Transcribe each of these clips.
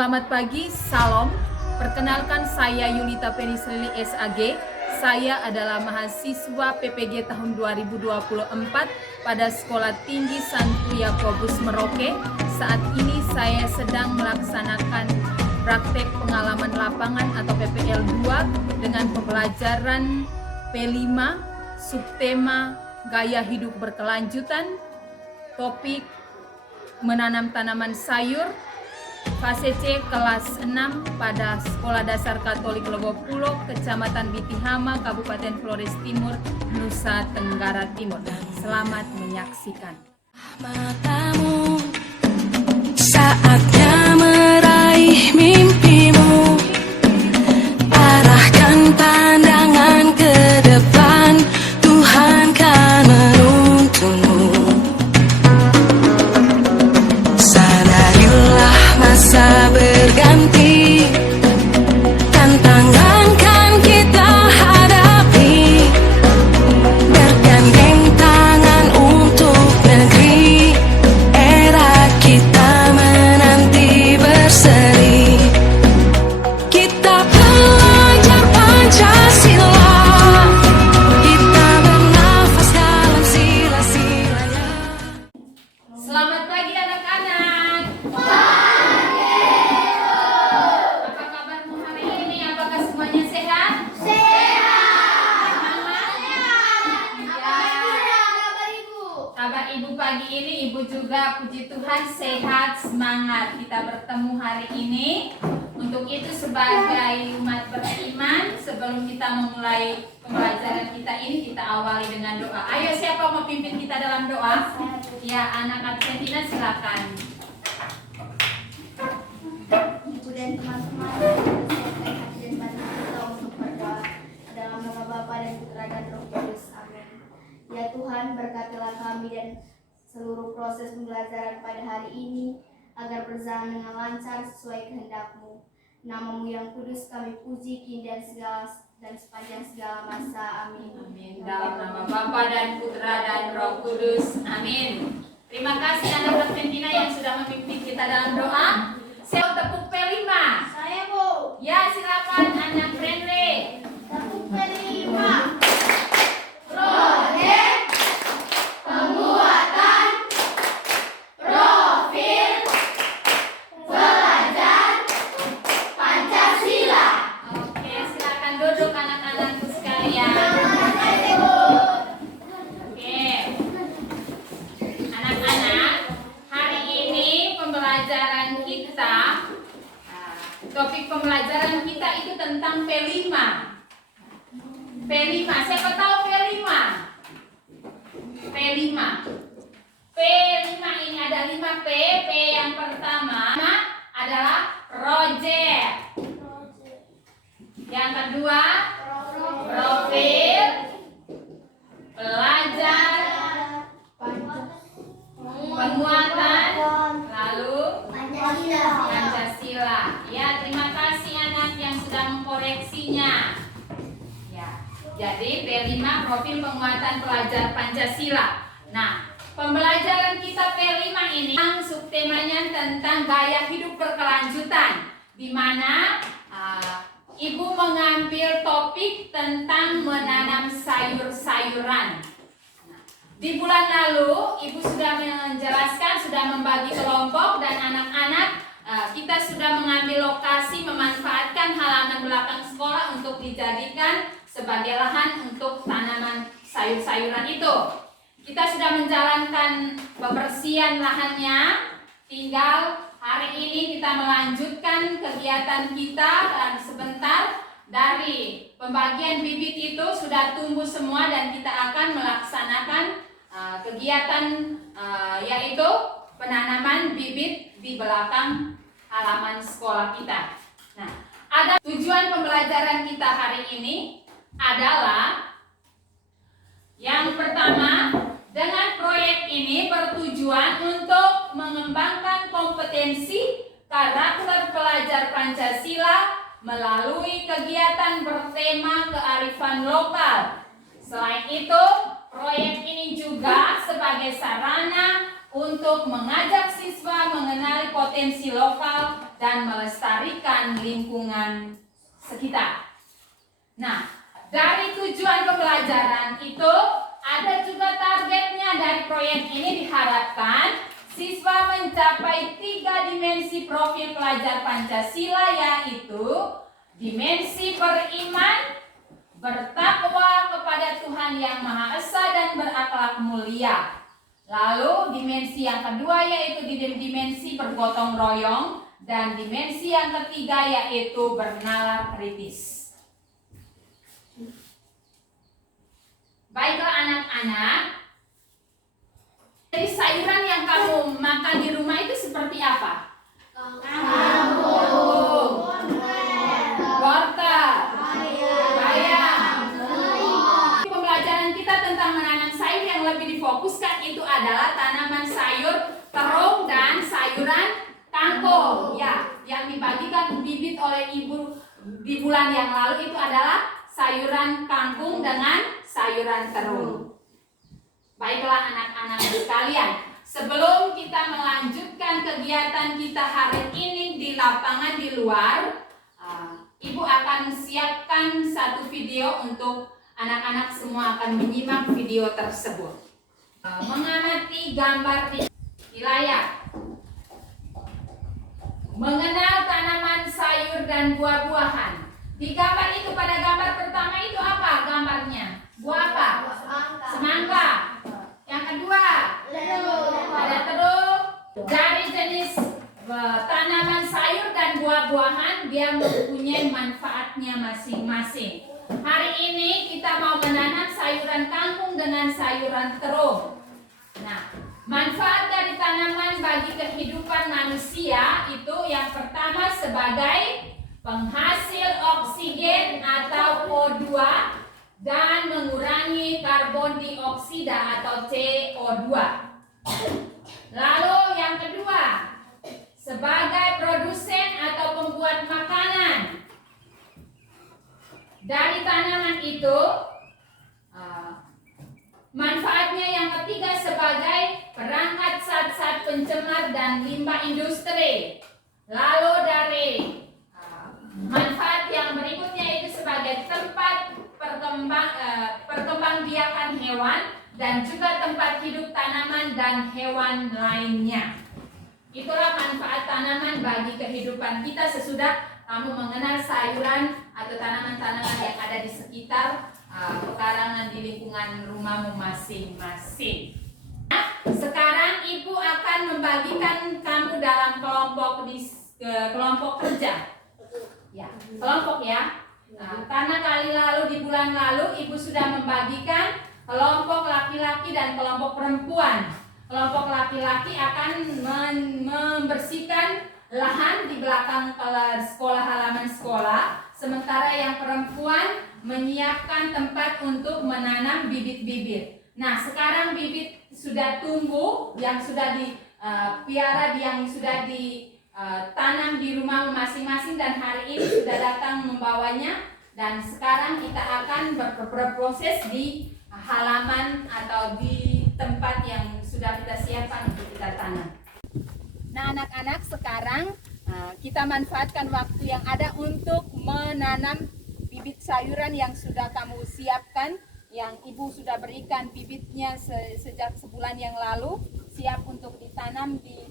Selamat pagi, salam. Perkenalkan saya Yulita Penislili SAG. Saya adalah mahasiswa PPG tahun 2024 pada Sekolah Tinggi Santo Yakobus Merauke. Saat ini saya sedang melaksanakan praktek pengalaman lapangan atau PPL 2 dengan pembelajaran P5, subtema gaya hidup berkelanjutan, topik menanam tanaman sayur, fase C kelas 6 pada Sekolah Dasar Katolik Logopulo, Kecamatan Bitihama, Kabupaten Flores Timur, Nusa Tenggara Timur. Selamat menyaksikan. Matamu, saatnya meraih mimpimu, arahkan pandangan ke depan, Tuhan kan menuntunmu. Sadarilah masa berganti, tantangan kan kita hadapi, bergandeng tangan untuk negeri, era kita menanti berseri. Kita belajar Pancasila, kita bernafas dalam sila-silanya. Selamat pagi anak-anak. Apa kabarmu hari ini? Apakah semuanya sehat? Kabar ibu pagi ini, ibu juga puji Tuhan sehat, semangat. Kita bertemu hari ini. Untuk itu sebagai umat beriman, sebelum kita memulai pembelajaran kita ini, kita awali dengan doa. Ayo, siapa mau pimpin kita dalam doa? Ya, anak Argentina silakan. Ibu dan teman-teman, saya hadirin bantu kita untuk berdoa dalam nama Bapa dan Putra dan Roh Kudus. Amin. Ya Tuhan, berkatilah kami dan seluruh proses pembelajaran pada hari ini agar berjalan dengan lancar sesuai kehendak-Mu. Nama-Mu yang kudus kami puji kini dan sepanjang segala masa. Amin. Amin. Dalam nama Bapa dan Putra dan Roh Kudus. Amin. Terima kasih anak Argentina yang sudah memimpin kita dalam doa. Saya tepuk P5. Saya Bu, Ya, silakan anak Renre. tepuk P5. Proyek penguatan profil pelajar Pancasila. Oke, silakan duduk anak-anakku sekalian. Oke. Anak-anak, hari ini pembelajaran kita, topik pembelajaran kita itu tentang P5. P5, siapa tahu P5? P5. P5 ini ada 5 P. P yang pertama adalah project. Yang kedua, profil pelajar, penguatan, lalu Pancasila. Ya, terima kasih anak yang sudah mengkoreksinya. Ya, jadi P5 profil penguatan pelajar Pancasila. Nah, pembelajaran kita P5 ini subtemanya tentang gaya hidup berkelanjutan, di mana Ibu mengambil topik tentang menanam sayur-sayuran. Di bulan lalu, Ibu sudah menjelaskan, sudah membagi kelompok dan anak-anak, kita sudah mengambil lokasi memanfaatkan halaman belakang sekolah untuk dijadikan sebagai lahan untuk tanaman sayur-sayuran itu. Kita sudah menjalankan pembersihan lahannya, tinggal hari ini kita melanjutkan kegiatan kita dan sebentar dari pembagian bibit itu sudah tumbuh semua dan kita akan melaksanakan kegiatan yaitu penanaman bibit di belakang halaman sekolah kita. Nah, ada tujuan pembelajaran kita hari ini adalah yang pertama, dengan proyek ini bertujuan untuk mengembangkan kompetensi karakter pelajar Pancasila melalui kegiatan bertema kearifan lokal. Selain itu, proyek ini juga sebagai sarana untuk mengajak siswa mengenali potensi lokal dan melestarikan lingkungan sekitar. Nah, dari tujuan pembelajaran itu ada juga targetnya. Dari proyek ini diharapkan siswa mencapai 3 dimensi profil pelajar Pancasila, yaitu dimensi beriman, bertakwa kepada Tuhan Yang Maha Esa dan berakhlak mulia. Lalu dimensi yang kedua yaitu dimensi bergotong royong, dan dimensi yang ketiga yaitu bernalar kritis. Baiklah anak-anak, jadi sayuran yang kamu makan di rumah itu seperti apa? Kangkung, wortel, bayam. Pembelajaran kita tentang menanam sayur yang lebih difokuskan itu adalah tanaman sayur terung dan sayuran kangkung. Ya, yang dibagikan bibit oleh ibu di bulan yang lalu itu adalah sayuran kangkung dengan sayuran terung. Baiklah anak-anak sekalian, sebelum kita melanjutkan kegiatan kita hari ini di lapangan di luar, Ibu akan siapkan satu video untuk anak-anak semua akan menyimak video tersebut. Mengamati gambar di layar. Mengenal tanaman sayur dan buah-buahan. Di gambar itu, pada gambar pertama itu apa gambarnya? Buah apa? Semangka. Yang kedua, ada terung. Dari jenis tanaman sayur dan buah-buahan, dia mempunyai manfaatnya masing-masing. Hari ini kita mau menanam sayuran kangkung dengan sayuran terung. Nah, manfaat dari tanaman bagi kehidupan manusia itu yang pertama sebagai penghasil oksigen atau O2 dan mengurangi karbon dioksida atau CO2. Lalu yang kedua, sebagai produsen atau pembuat makanan. Dari tanaman itu, manfaatnya yang ketiga sebagai perangkat zat-zat pencemar dan limbah industri. Lalu dari manfaat yang berikutnya itu sebagai tempat perkembangbiakan hewan dan juga tempat hidup tanaman dan hewan lainnya. Itulah manfaat tanaman bagi kehidupan kita sesudah kamu mengenal sayuran atau tanaman-tanaman yang ada di sekitar pekarangan di lingkungan rumahmu masing-masing. Nah, sekarang Ibu akan membagikan kamu dalam kelompok kerja. Ya, kelompok ya. Nah, karena kali lalu di bulan lalu Ibu sudah membagikan kelompok laki-laki dan kelompok perempuan. Kelompok laki-laki akan membersihkan lahan di belakang sekolah, halaman sekolah, sementara yang perempuan menyiapkan tempat untuk menanam bibit-bibit. Nah, sekarang bibit sudah tumbuh, yang sudah dipiara, yang sudah ditanam di rumah masing-masing, dan hari ini sudah datang membawanya. Dan sekarang kita akan berproses di halaman atau di tempat yang sudah kita siapkan untuk kita tanam. Nah anak-anak, sekarang kita manfaatkan waktu yang ada untuk menanam bibit sayuran yang sudah kamu siapkan, yang Ibu sudah berikan bibitnya sejak sebulan yang lalu, siap untuk ditanam di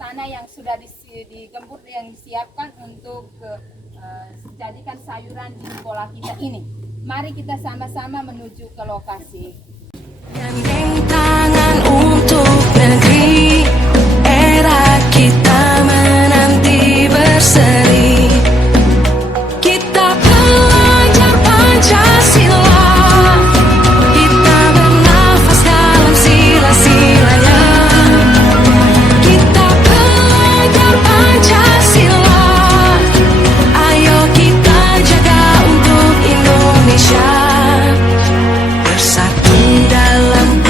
tanah yang sudah digembur, yang disiapkan untuk jadikan sayuran di sekolah kita ini. Mari kita sama-sama menuju ke lokasi. Gandeng tangan untuk negeri, era kita menanti berseri. Kita belajar Pancasila, kita bernafas dalam sila-silanya. Kita belajar Pancasila, ayo kita jaga untuk Indonesia. Bersatu dalam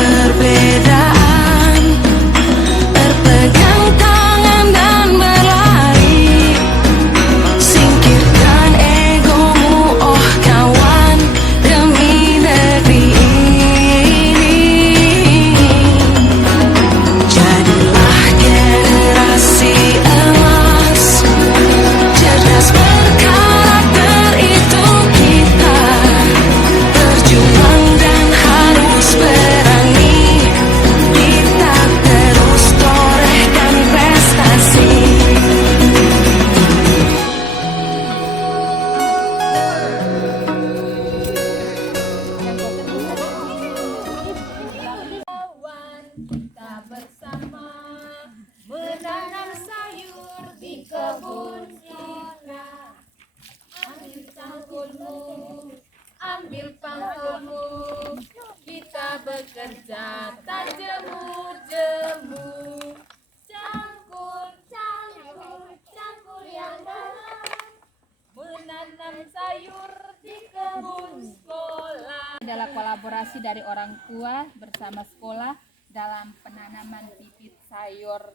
adalah kolaborasi dari orang tua bersama sekolah dalam penanaman bibit sayur.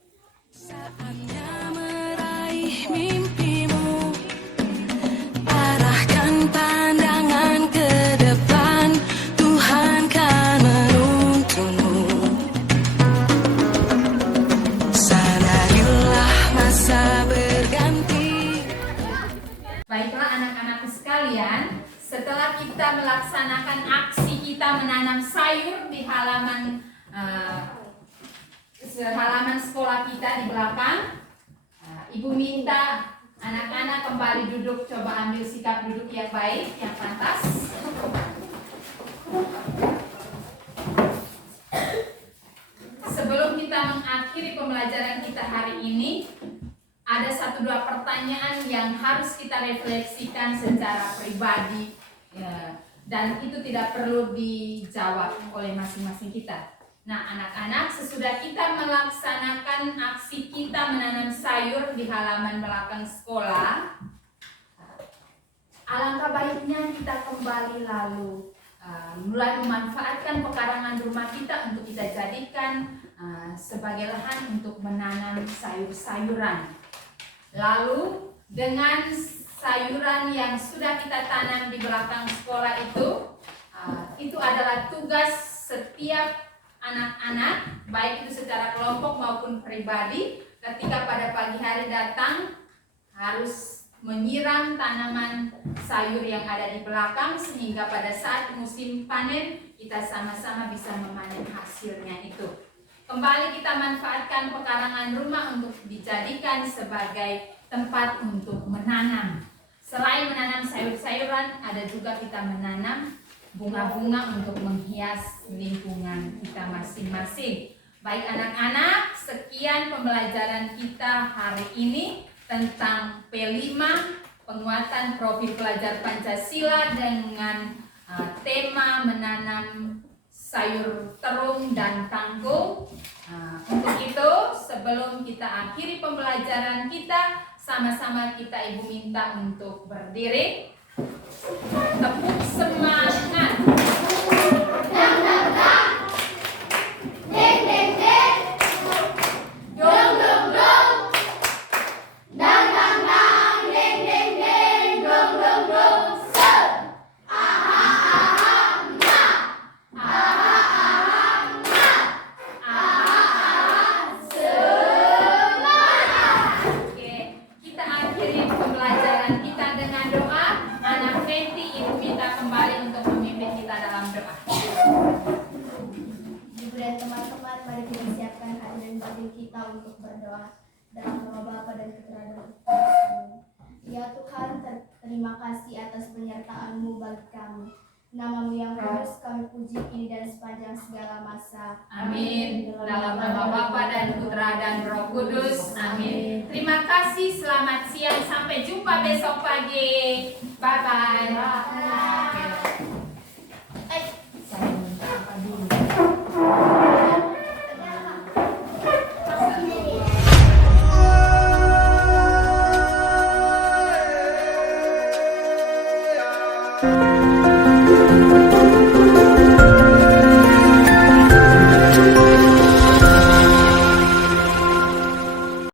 Saatnya meraih mimpimu, arahkan pandangan ke depan, Tuhan kan menuntunmu. Sadarilah masa berganti. Baiklah anak-anakku sekalian, setelah kita melaksanakan aksi kita menanam sayur di halaman sekolah kita di belakang, Ibu minta anak-anak kembali duduk, coba ambil sikap duduk yang baik, yang pantas. Sebelum kita mengakhiri pembelajaran kita hari ini, ada 1-2 pertanyaan yang harus kita refleksikan secara pribadi, dan itu tidak perlu dijawab oleh masing-masing kita. Nah, anak-anak, sesudah kita melaksanakan aksi kita menanam sayur di halaman belakang sekolah, alangkah baiknya kita kembali lalu mulai memanfaatkan pekarangan rumah kita untuk kita jadikan sebagai lahan untuk menanam sayur-sayuran. Lalu dengan sayuran yang sudah kita tanam di belakang sekolah itu adalah tugas setiap anak-anak, baik itu secara kelompok maupun pribadi, ketika pada pagi hari datang harus menyiram tanaman sayur yang ada di belakang sehingga pada saat musim panen kita sama-sama bisa memanen hasilnya itu. Kembali kita manfaatkan pekarangan rumah untuk dijadikan sebagai tempat untuk menanam. Selain menanam sayur-sayuran, ada juga kita menanam bunga-bunga untuk menghias lingkungan kita masing-masing. Baik anak-anak, sekian pembelajaran kita hari ini tentang P5, penguatan profil pelajar Pancasila dengan tema menanam sayur terung dan kangkung. Untuk itu, sebelum kita akhiri pembelajaran kita, sama-sama kita Ibu minta untuk berdiri. Tepuk semangat. Dang dang dang, deng deng deng, dong dong dong, dang dang dang, deng deng deng, dong dong dong, se, aha aha ma, aha aha ma, aha aha semangat. Oke, kita akhiri pembelajaran kita dengan doa. Anak Fenty, Ibu minta kembali untuk memimpin kita dalam doa. Ibu dan teman-teman, mari kita siapkan hati dan batin kita untuk berdoa dalam nama Bapa dan Putra dan Roh Kudus. Amin. Ya Tuhan, terima kasih atas penyertaan-Mu bagi kami. Nama-Mu yang kudus kami puji kini dan sepanjang segala masa. Amin. Dalam nama Bapa dan Putra dan Roh Kudus. Amin. Terima kasih. Selamat siang. Sampai jumpa besok pagi. Bye bye.